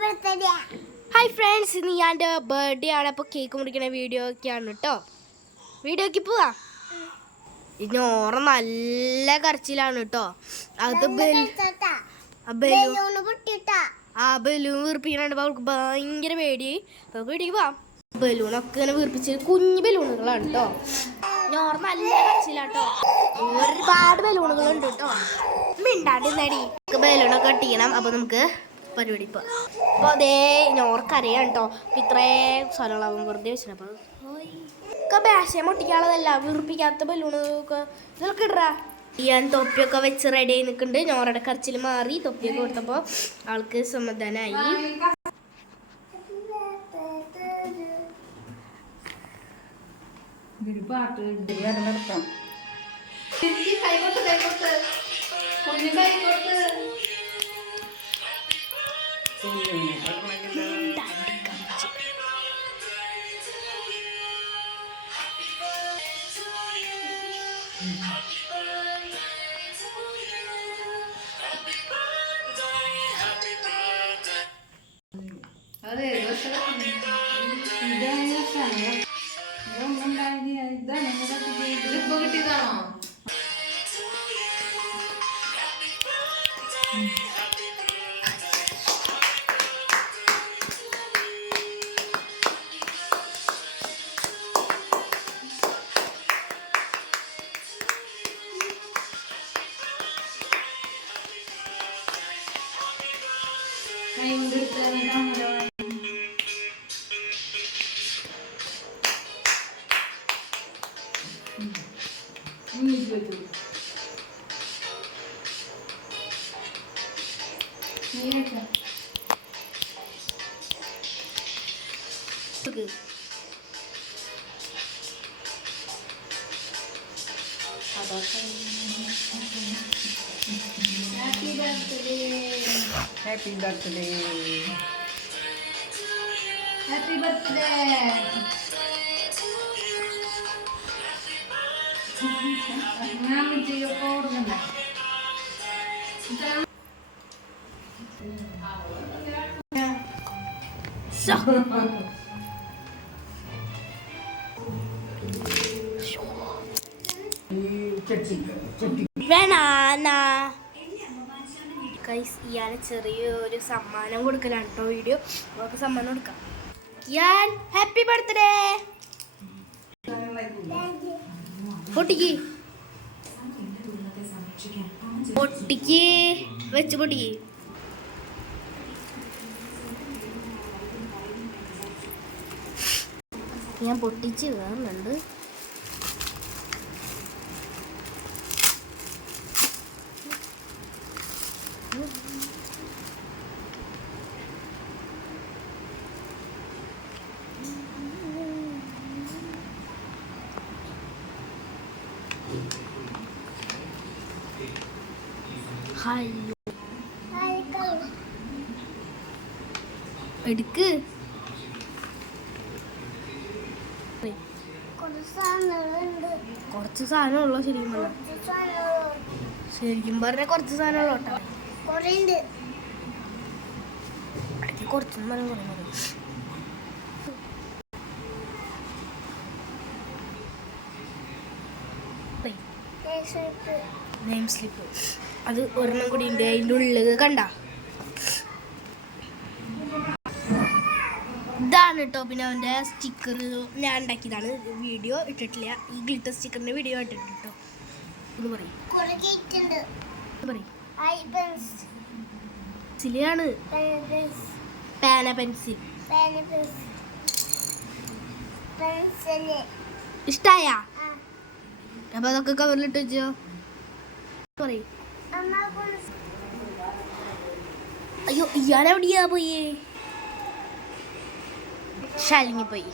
Hi friends, ഇന്ന് ഞാൻ എൻ്റെ ബർത്ത്ഡേ ആണ്. അപ്പോൾ കേക്ക് മുറിക്കുന്ന വീഡിയോ ഒക്കെയാണ് കേട്ടോ. വീഡിയോക്ക് പോവാ. നോറ നല്ല കരച്ചിലാണ് കേട്ടോ. അത് ബലൂൺ വീർപ്പിക്കാനുണ്ട്. അവൾക്ക് ഭയങ്കര പേടിയായി. അപ്പോൾ വീഡിയോക്ക് പോവാം. ബലൂണൊക്കെ ഇങ്ങനെ വീർപ്പിച്ച് കുഞ്ഞു ബലൂണുകളാണ് കേട്ടോ. നോറ നല്ല കരച്ചിലാട്ടോ. ഒരുപാട് ബലൂണുകളുണ്ട് കേട്ടോ. മിണ്ടാണ്ട് നടി ബലൂണൊക്കെ ഒട്ടിക്കണം. അപ്പോൾ നമുക്ക് പരിപാടി ഇപ്പോൾ അതേ ഞോർക്കറിയാം കേട്ടോ. ഇത്രയും സ്ഥലങ്ങളാവും വെറുതെ വെച്ചിട്ട്. അപ്പോൾ ഒക്കെ ബാശയം പൊട്ടിക്കാനുള്ളതല്ല, വീർപ്പിക്കാത്ത ബലൂണൊക്കെ ഇതൊക്കെ ഇടറാ. ഞാൻ തൊപ്പിയൊക്കെ വെച്ച് റെഡി ആയി നിൽക്കുന്നുണ്ട്. ഞോറുടെ കരച്ചിൽ മാറി തൊപ്പിയൊക്കെ കൊടുത്തപ്പോൾ ആൾക്ക് സമാധാനമായി. അതെ കിട്ടിയതാണോ? Happy birthday. Happy birthday. Mama ചെയ്യാ പോടുന്നുണ്ട്. ഇയാളെ ചെറിയൊരു സമ്മാനം കൊടുക്കലാണ് കേട്ടോ വീഡിയോ. അവർക്ക് സമ്മാനം കൊടുക്കാം. Ian happy birthday. പൊട്ടിക്ക് പൊട്ടിക്ക് വെച്ച് പൊട്ടിക്ക്. ഞാൻ പൊട്ടിച്ച് വേറുണ്ട്. എടുക്ക്. കുറച്ച് സാധനമുള്ളൂ. ശരിക്കും പറഞ്ഞ കുറച്ച് സാധനമുള്ളൂ കേട്ടോ. കുറച്ച് നെയിം സ്ലിപ്പ് അത് ഒരെണ്ണം കൂടി ഉണ്ട്. അതിൻ്റെ ഉള്ളിൽ കണ്ട ഇതാണ് കേട്ടോ. പിന്നെ അവൻ്റെ സ്റ്റിക്കർ ഞാൻ ഉണ്ടാക്കിയതാണ്. വീഡിയോ ഇട്ടിട്ടില്ല. ഈ ഗ്ലിറ്റർ സ്റ്റിക്കറിൻ്റെ വീഡിയോ ഇട്ടിട്ടുണ്ട് കേട്ടോ. ഇത് പറയും പെൻസിലാണ്. പേന പെൻസിൽ ഇഷ്ടായ? അപ്പൊ അതൊക്കെ കവറിലിട്ട് വെച്ചോ. പറയും. അയ്യോ ഇയാളെവിടെയാ പോയി? ശാലിനി പോയി.